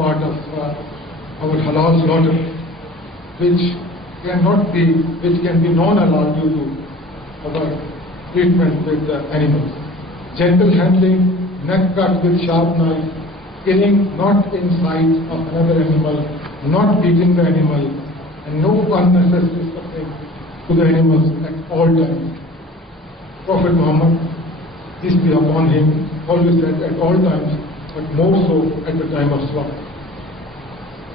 part of our halal slaughter, which can be non-halal due to our treatment with animals. Gentle handling, neck cut with sharp knife, killing not in sight of another animal, not beating the animal, and no unnecessary suffering to the animals at all times. Prophet Muhammad, peace be upon him, always said at all times, but more so at the time of slaughter.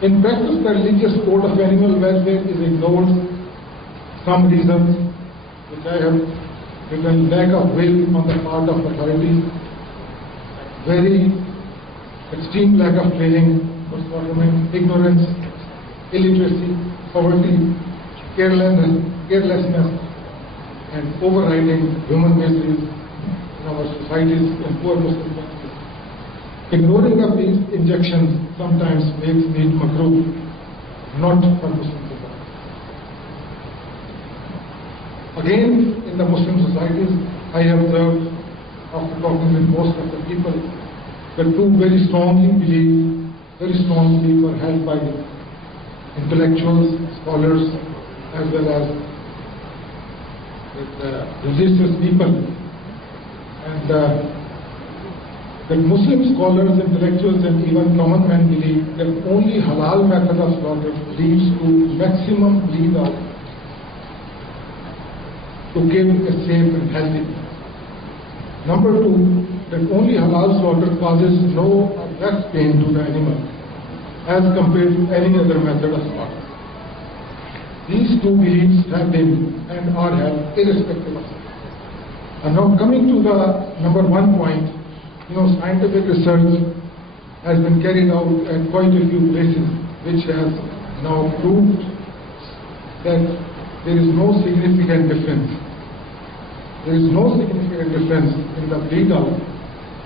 In practice, the religious code of animal welfare is ignored. Some reasons which I have written: lack of will on the part of authorities, very extreme lack of training for slaughtermen, ignorance, illiteracy, poverty, carelessness, and overriding human miseries in our societies and poor Muslim countries. Ignoring of these injections sometimes makes meat makruh, not for Muslim society. Again, in the Muslim societies, I have observed, after talking with most of the people, that two very strongly were held by intellectuals, scholars, as well as with religious people, and that Muslim scholars, intellectuals, and even common men believe that only halal method of slaughter leads to maximum bleed out to give a safe and healthy. Number two, that only halal slaughter causes no or less pain to the animal as compared to any other method of slaughter. These two beliefs have been and are held irrespective of it. And now coming to the number 1 point, scientific research has been carried out at quite a few places, which has now proved that there is no significant difference. There is no significant difference in the bleed out,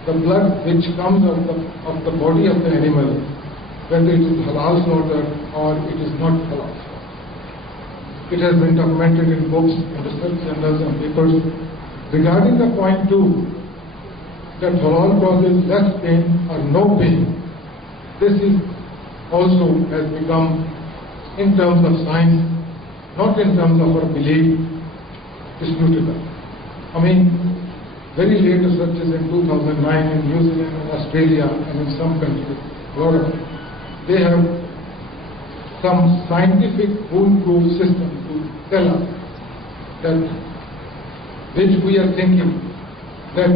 the blood which comes out of the body of the animal, whether it is halal slaughter or it is not halal slaughter. It has been documented in books and research journals and papers. Regarding the point 2, that halal causes less pain or no pain, this is also has become, in terms of science, not in terms of our belief, disputable. I mean, very late researches in 2009 in New Zealand and Australia and in some countries, Europe, they have some scientific foolproof system to tell us that, which we are thinking, that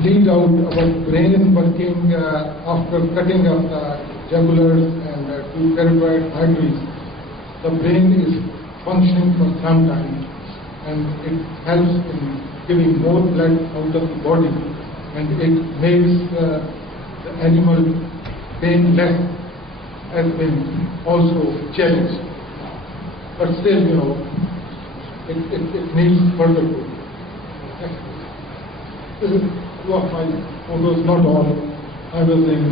bleed out our brain working after cutting of the jugulars and two carotid arteries. The brain is functioning for some time, and it helps in giving more blood out of the body, and it makes the animal pain less, has been also challenged. But still, it needs further proof. This is two of my photos, not all. I was in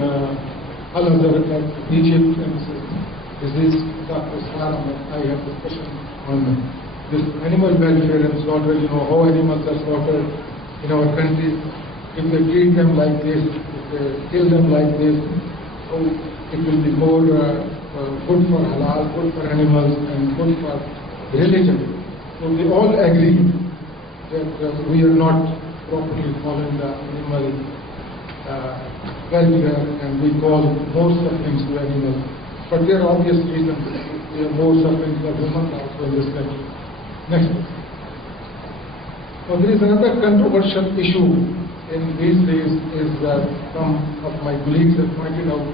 Al-Azhar at Egypt, and this is Dr. Salam. I have discussion on this animal welfare and slaughter, how animals are slaughtered in our country. If they treat them like this, if they kill them like this, so it will be more good for halal, good for animals, and good for religion. So we all agree that we are not properly following the animal welfare, and we cause more sufferings to animals. But there are obvious reasons. There are more sufferings for humans also in this country. Next. Now there is another controversial issue in these days, is that some of my colleagues have pointed out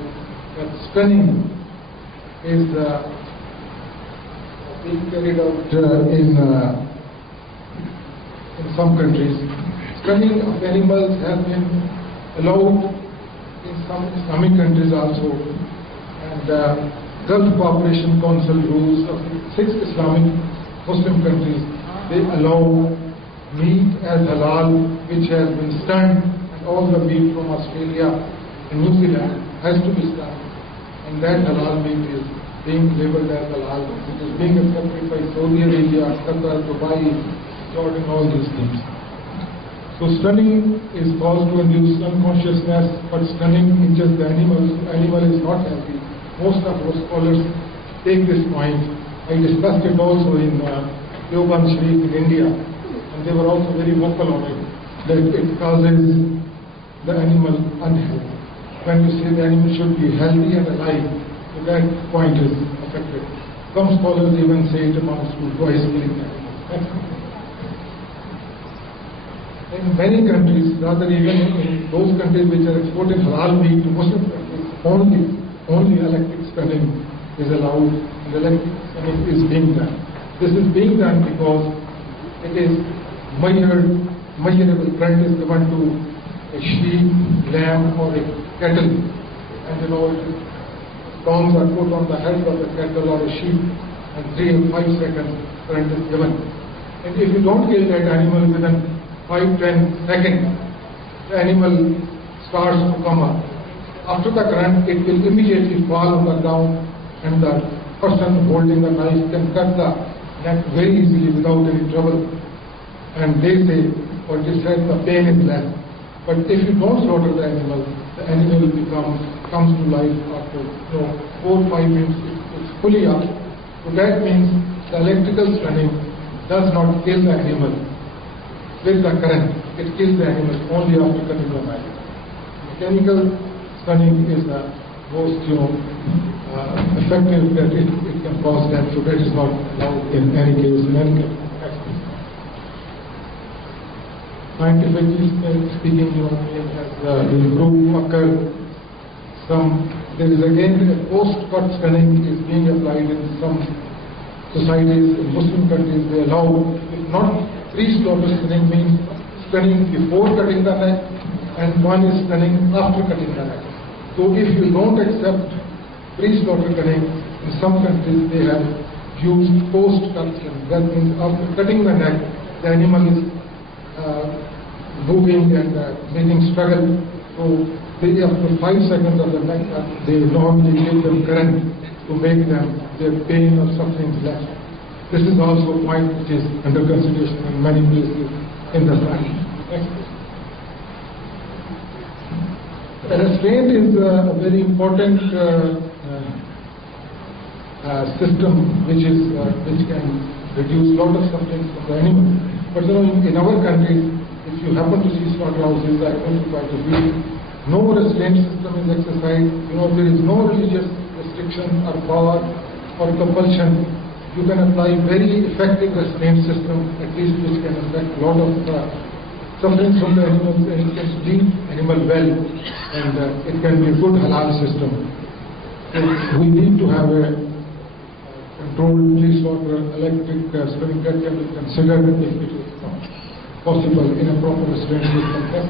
that stunning is being carried out in some countries. Stunning of animals has been allowed in some Islamic countries also, and Gulf Cooperation Council rules of 6 Islamic Muslim countries, they allow meat as halal which has been stunned, and all the meat from Australia and New Zealand has to be stunned, and that halal meat is being labeled as halal. It is being accepted by Saudi Arabia, Qatar, Dubai, Jordan, all these things. So stunning is caused to induce unconsciousness, but stunning injures the animal. The animal is not healthy. Most of our scholars take this point. I discussed it also in Yogan Sharif in India, and they were also very vocal on it, that it causes the animal unhealthy. When you say the animal should be healthy and alive, so that point is affected. Some scholars even say it amounts to twice killing the animal. In many countries, rather even in those countries which are exporting halal meat to Muslim countries, only electric stunning is allowed, and electric stunning is being done. This is being done because it is measurable current is given to a sheep, lamb, or a cattle, and tongs are put on the head of the cattle or a sheep, and 3 or 5 seconds current is given. And if you don't kill that animal within 5-10 seconds, the animal starts to come up. After the current, it will immediately fall on the ground, and the person holding the knife can cut the neck very easily without any trouble. And they say, or they said, the pain is less. But if you don't slaughter the animal comes to life after 4 or 5 minutes. It's fully up. So that means the electrical stunning does not kill the animal with the current. It kills the animal only after cutting the knife. Mechanical stunning is the most effective that it can cause death, so that is not allowed in any case, in any case. Scientifically speaking, it has improved, occurred. There is again a post-cut stunning is being applied in some societies, in Muslim countries. They allow, if not pre-slaughter stunning, means stunning before cutting the neck, and one is stunning after cutting the neck. So if you don't accept pre-slaughter cutting, in some countries they have used post-cut stunning. That means after cutting the neck, the animal is moving and making struggle. So after 5 seconds of the neck, they normally give them current to make their pain or suffering less. This is also a point which is under consideration in many places in the science. Restraint is a very important system which can reduce a lot of suffering from the animal. But in our countries, if you happen to see slaughterhouses, I went to quite a few, no restraint system is exercised. There is no religious restriction or power or compulsion. You can apply very effective restraint system, at least which can affect a lot of suffering from the animals, and it can lead animal well, and it can be a good halal system. So we need to have a controlled pre-slaughter electric stunning that can be considered if it is possible in a proper restraint system.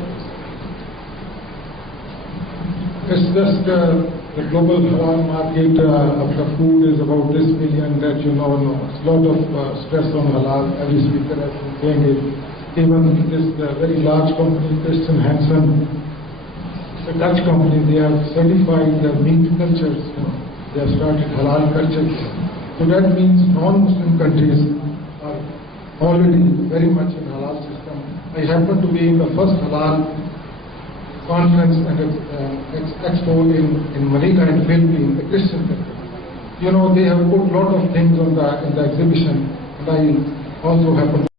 It's just the global halal market of the food is about this million that It's a lot of stress on halal. Every speaker has been saying it. Even this very large company, Christian Hansen, a Dutch company, they have certified their meat cultures. They have started halal cultures. So that means non-Muslim countries are already very much in halal system. I happen to be in the first halal conference and expo in Manila in Philippines, the Christian country. They have put a lot of things on in the exhibition, and I also happen